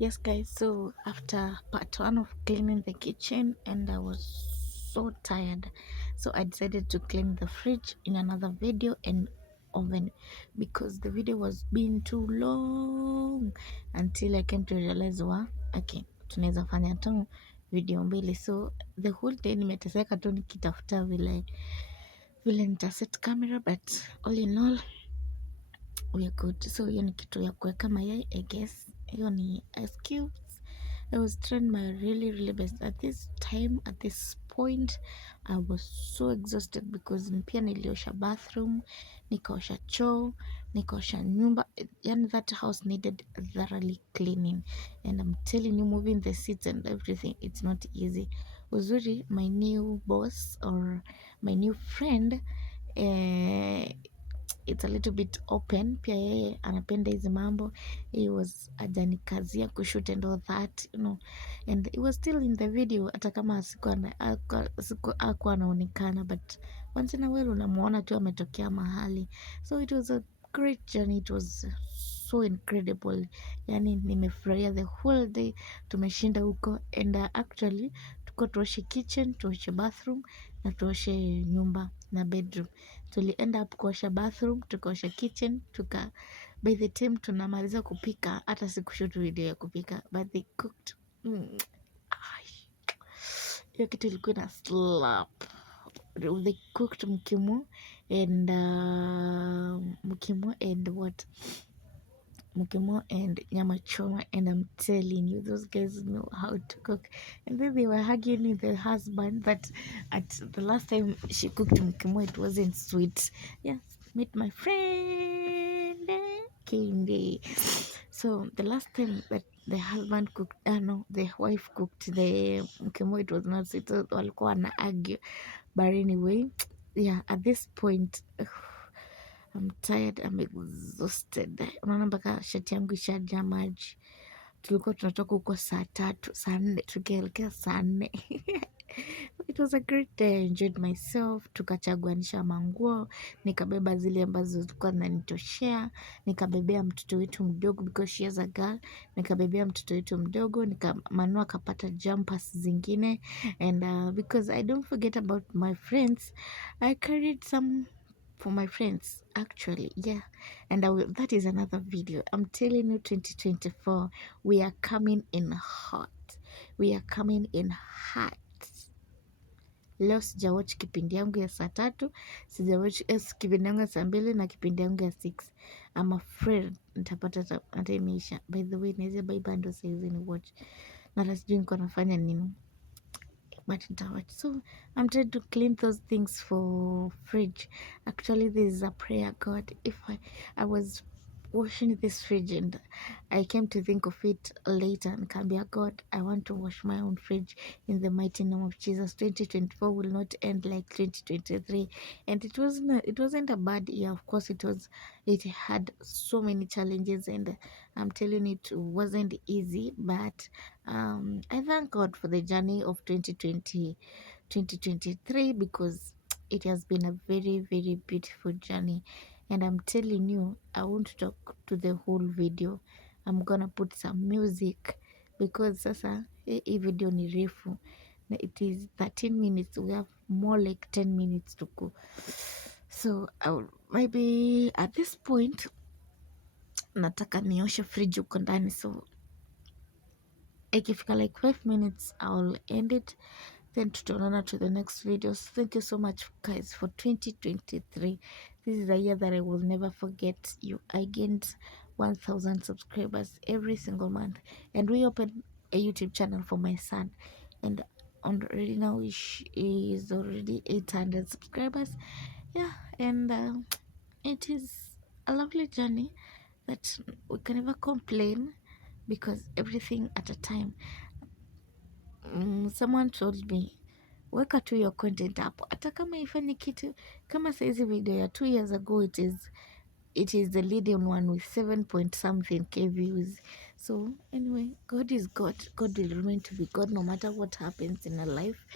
Yes, guys, so after part one of cleaning the kitchen, and I was so tired, so I decided to clean the fridge in another video and oven because the video was being too long until I came to realize okay, tunaweza fanya tu video mbili. So the whole day nimeteseka tu nikitafuta vile nitaset camera, but all in all we are good. So hiyo ni kitu ya kuweka mayai, I guess hiyo ni ice cubes. I was trying my really best at this time. At this point I was so exhausted because pia niliosha bathroom, nikaosha choo, nikaosha nyumba, yani that house needed thoroughly cleaning. And I'm telling you, moving the seats and everything, it's not easy. Uzuri, my new boss or my new friend, eh, it's a little bit open. Pia yeye anapenda hizi mambo. He was ajanikazia kushoot and all that, and he was still in the video hata kama hakuwa anaonekana, but once in a while unamuona tu ametokea mahali. So it was a great journey. It was so incredible. Yani nimefurahia the whole day, tumeshinda huko, and actually tuko tuoshe kitchen, tuoshe bathroom na tuoshe nyumba na bedroom. Tuliend up kuosha bathroom, tukaosha kitchen, by the time tunamaliza kupika, hata sikushoot video ya kupika, but they cooked. Hiyo kitu ilikuwa na slap. They cooked mkimo and what? Mukimo and nyama choma, and I'm telling you, those guys know how to cook. And then they were hugging with the husband that at the last time she cooked mukimo, it wasn't sweet. Yes, meet my friend Kindi. So the last time that the husband cooked, no, the wife cooked the mukimo, it was not sweet. So walikuwa na argue, but anyway, yeah, at this point I'm tired, I'm exhausted. Unaona mpaka shati yangu ishajaa maji. Tulikuwa tunatoka huko saa 3, saa 4, tukielekea saa 4. It was a great day. I enjoyed myself. Tukachaguanisha manguo, nikabeba zile ambazo zilikuwa zinanitoshea, nikabebea mtoto wetu mdogo because she has a girl, nikabebea mtoto wetu mdogo, Manu akapata jumpers zingine, and because I don't forget about my friends, I carried some for my friends actually, yeah, and that is another video. I'm telling you, 2024 we are coming in hot, we are coming in hot. Leo sijawatch kipindi yangu ya saa 3, sijawatch kipindi yangu ya saa 2 na kipindi yangu ya 6. I'm afraid nitapata hata imeisha. By the way, naweza buy bundle saizi ni watch, na hata sijui niko nafanya nini, but nitawatch. So I'm trying to clean those things for fridge. Actually, this is a prayer, God. If I was washing this fridge and I came to think of it later and can be God, I want to wash my own fridge in the mighty name of Jesus. 2024 will not end like 2023, and it wasn't a bad year. Of course, it had so many challenges, and I'm telling you, it wasn't easy, but I thank God for the journey of 2023 because it has been a very beautiful journey. And I'm telling you, I won't talk to the whole video. I'm gonna put some music because sasa hii video ni refu. It is 13 minutes. We have more like 10 minutes to go. So maybe at this point nataka nioshe fridge huko ndani, so ikifika like 5 minutes I'll end it, then tutaonana to the next videos. Thank you so much guys for 2023. This is a year that I will never forget. I gained 1,000 subscribers every single month, and we opened a YouTube channel for my son, and already now he is already 800 subscribers. Yeah, and it is a lovely journey that we can never complain because everything at a time. Someone told me, weka tu your content hapo hata kama ifanye kitu. Kama saizi video ya 2 years ago, it is the leading one with 7 point something k views. So anyway, God is God. God will remain to be God no matter what happens in our life.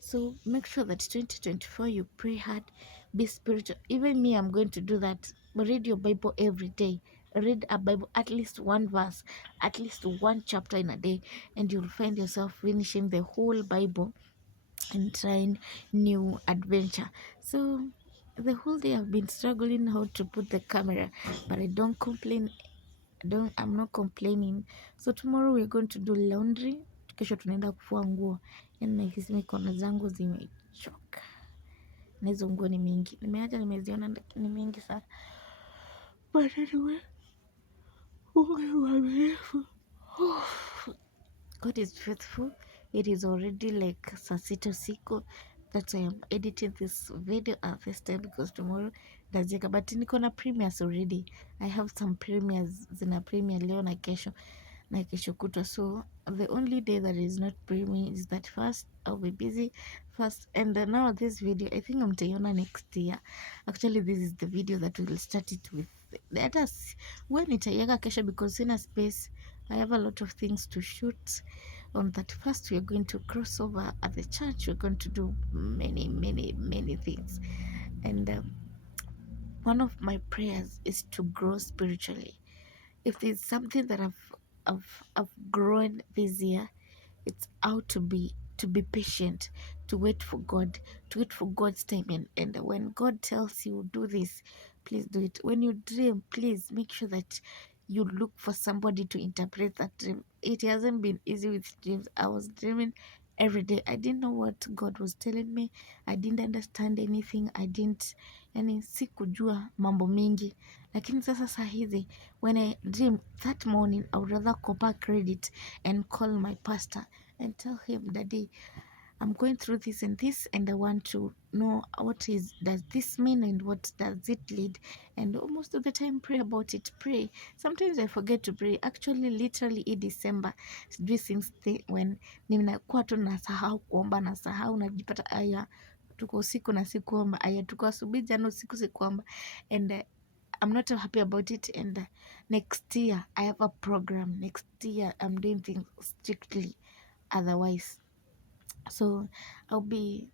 So make sure that 2024 you pray hard, be spiritual. Even me, I'm going to do that. Read your Bible every day. Read a Bible, at least one verse, at least one chapter in a day, and you'll find yourself finishing the whole Bible and trying new adventure. So the whole day I've been struggling how to put the camera, but I don't complain. I'm not complaining. So tomorrow we're going to do laundry. Kesho tunaenda kufua nguo. Yani nahisi mikono zangu zimechoka. Na hizo nguo ni mingi. Nimeacha nimeziona ni mingi sana. But anyway, Mungu ni mwaminifu. God is faithful. It is already like saa sita usiku. That's why I'm editing this video at this time because tomorrow nazieka. But niko na premiers already. I have some premiers zina premiere leo na kesho kutwa. So the only day that is not premiere is that first I'll be busy first, and now this video I think mtaiona next year. Actually this is the video that we'll start it with. Let us when nitaiweka kesho because sina space. I have a lot of things to shoot. On that first, we are going to cross over at the church. We're going to do many things. And one of my prayers is to grow spiritually. If there's something that I've grown this year, it's how to be patient, to wait for God, to wait for God's time. And when God tells you do this, please do it. When you dream, please make sure that you look for somebody to interpret that dream. It hasn't been easy with dreams. I was dreaming every day. I didn't know what God was telling me. I didn't understand anything. I didn't, yani sikujua mambo mingi. Lakini sasa saa hizi, when I dream that morning, I would rather copy credit and call my pastor and tell him, Daddy, I'm going through this and this, and I want to know does this mean and what does it lead? And most of the time, pray about it. Pray. Sometimes I forget to pray. Actually, literally in December, sijui since when ninakuwa tu nasahau kuomba, nasahau najipata aya tuko usiku na sikuomba, aya tuko asubuhi jana usiku sikuomba, and I'm not happy about it. And next year I have a program. Next year I'm doing things strictly otherwise. So I'll be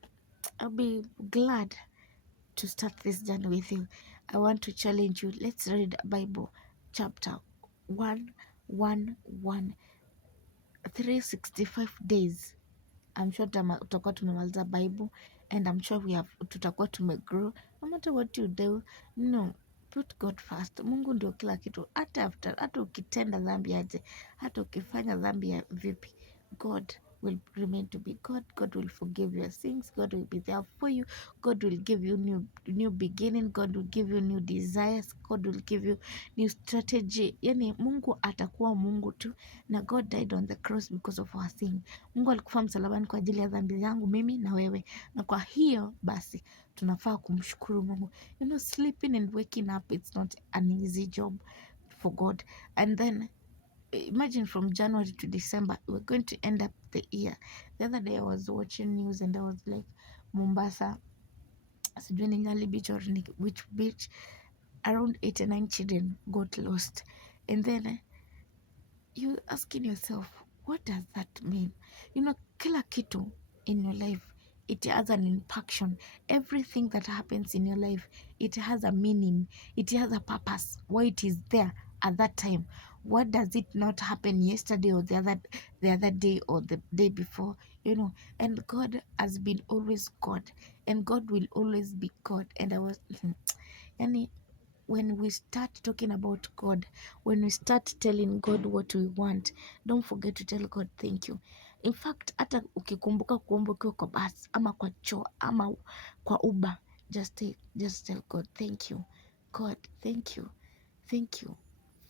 glad to start this journey with you. I want to challenge you. Let's read Bible chapter 111 365 days. I'm sure tutakuwa tumemaliza Bible, and I'm sure tutakuwa tumegrow. No matter what you do, no, put God first. Mungu ndio kila kitu. Hata ukitenda dhambi aje, hata ukifanya dhambi ya vipi, God will remain to be God. God will forgive your sins. God will be there for you. God will give you new beginning. God will give you new desires. God will give you new strategy. Yani Mungu atakuwa Mungu tu, na God died on the cross because of our sin. Mungu alikufa msalabani kwa ajili ya dhambi zangu mimi na wewe, na kwa hiyo basi tunafaa kumshukuru Mungu. You know, sleeping and waking up, it's not an easy job for God. And then imagine from January to December, we're going to end up the year. The other day I was watching news and I was like, Mombasa, sijui ni Nyali beach or which beach, around 89 children got lost. And then you asking yourself, what does that mean? You know, kila kitu in your life, it has an impaction. Everything that happens in your life, it has a meaning. It has a purpose. Why it is there at that time. What does it not happen yesterday or the other day or the day before? You know, and God has been always God, and God will always be God. And I was, yani, when we start talking about God, when we start telling God what we want, don't forget to tell God thank you. In fact, hata ukikumbuka kuomba ukiwa kwa bus ama kwa choo ama kwa Uber, just tell God thank you. God, thank you. Thank you.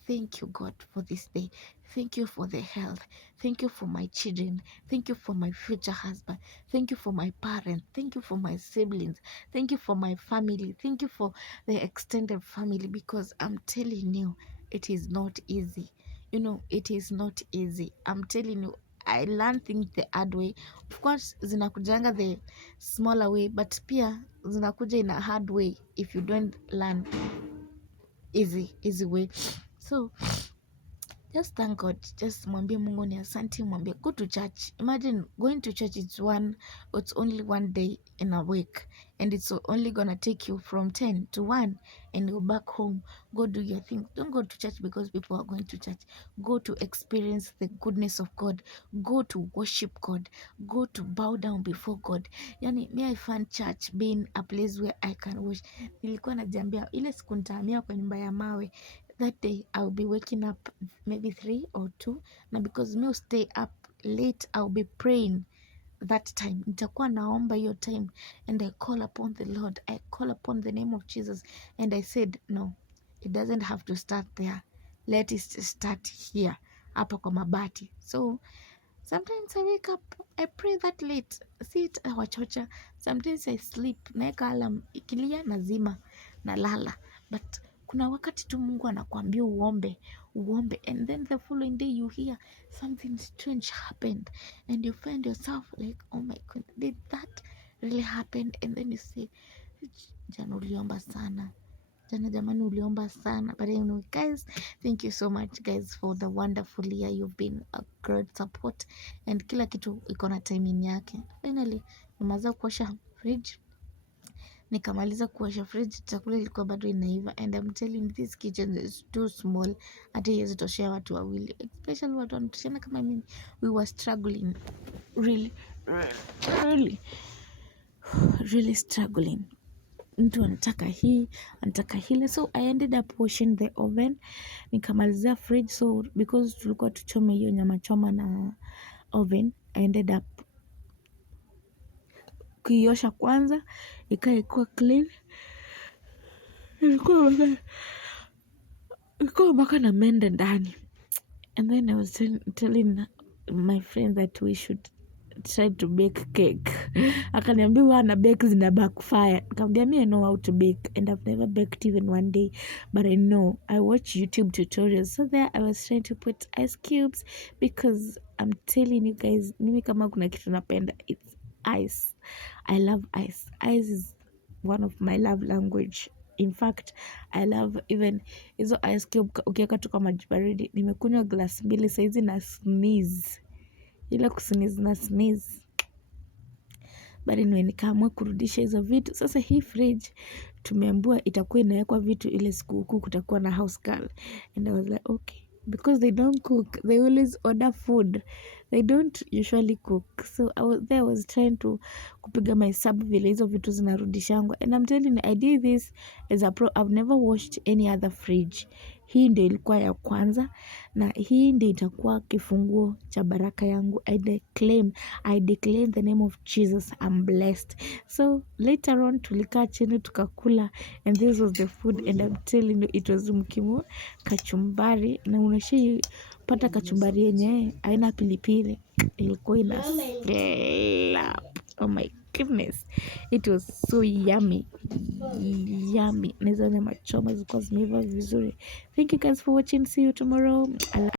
Thank you, God, for this day. Thank you for the health. Thank you for my children. Thank you for my future husband. Thank you for my parents. Thank you for my siblings. Thank you for my family. Thank you for the extended family, because I'm telling you, it is not easy. You know, it is not easy. I'm telling you, I learned things the hard way. Of course, zinakujanga the smaller way, but pia zinakuja in a hard way if you don't learn easy way. So just thank God, just mwambie Mungu ni asante, mwambie go to church. Imagine going to church, it's only one day in a week, and it's only gonna take you from 10 to 1, and you're back home. Go do your thing. Don't go to church because people are going to church. Go to experience the goodness of God. Go to worship God. Go to bow down before God. Yani me I find church being a place where I can worship. Nilikuwa najiambia ile siku nitahamia kwa nyumba ya mawe, that day I'll be waking up maybe 3 or 2, na because me stay up late, I'll be praying that time. Nitakuwa naomba hiyo time, and I call upon the Lord, I call upon the name of Jesus, and I said no, it doesn't have to start there, let it start here, hapa kwa mabati. So sometimes I wake up, I pray that late, see it wachocha. Sometimes I sleep, naeka alarm ikilia nazima na lala, but kuna wakati tu Mungu anakuambia uombe, and then the following day you hear something strange happened, and you find yourself like, oh my God, did that really happen? And then you say, jana uliomba sana, jana jamani uliomba sana. But anyway guys, thank you so much guys for the wonderful year. You've been a great support, and kila kitu iko na timing yake. Finally nimaliza kuosha fridge, nikamaliza kuosha fridge, chakula ilikuwa bado inaiva, and I'm telling you, this kitchen is too small, hata iwezi toshea watu wawili, especially watu wanatoshana kama mimi. We were struggling really, really, really struggling. Mtu anataka hii, anataka hile, so I ended up washing the oven, nikamalizia fridge. So because tulikuwa tuchome hiyo nyama choma na oven, I ended up kuiosha kwanza, ikawa clean, ilikuwa mpaka na mende ndani. And then I was telling my friend that we should try to bake cake. Akaniambia huwa ana bake zina backfire. Nikamwambia me I know how to bake, and I've never baked even one day, but I know, I watch YouTube tutorials. So there I was trying to put ice cubes, because I'm telling you guys, mimi kama kuna kitu napenda, it's ice. I love ice. Ice is one of my love language. In fact, I love even hizo ice cube ukiweka tu kwa maji baridi. Nimekunywa glass 2 saizi na sneeze, ile kusneeze na sneeze. But anyway, nikaamua kurudisha hizo vitu. Sasa hii fridge tumeambiwa itakuwa inawekwa vitu ile siku huku kutakuwa na house girl, and I was like okay, because they don't cook, they always order food, they don't usually cook. So I was trying to kupiga mahesabu vile hizo vitu zinarudishangwa, and I'm telling you, I did this as a pro. I've never washed any other fridge. Hii ndio ilikuwa ya kwanza, na hii ndio itakuwa kifunguo cha baraka yangu. I declare the name of Jesus, I'm blessed. So later on tulikaa chini tukakula, and this was the food, and I'm telling you, it was mkimo kachumbari, na unashapata kachumbari yenye haina pilipili, ilikuwa ina slap. Oh my goodness, it was so yummy. Na hizo nyama choma zilikuwa zimeiva vizuri. Thank you guys for watching, see you tomorrow.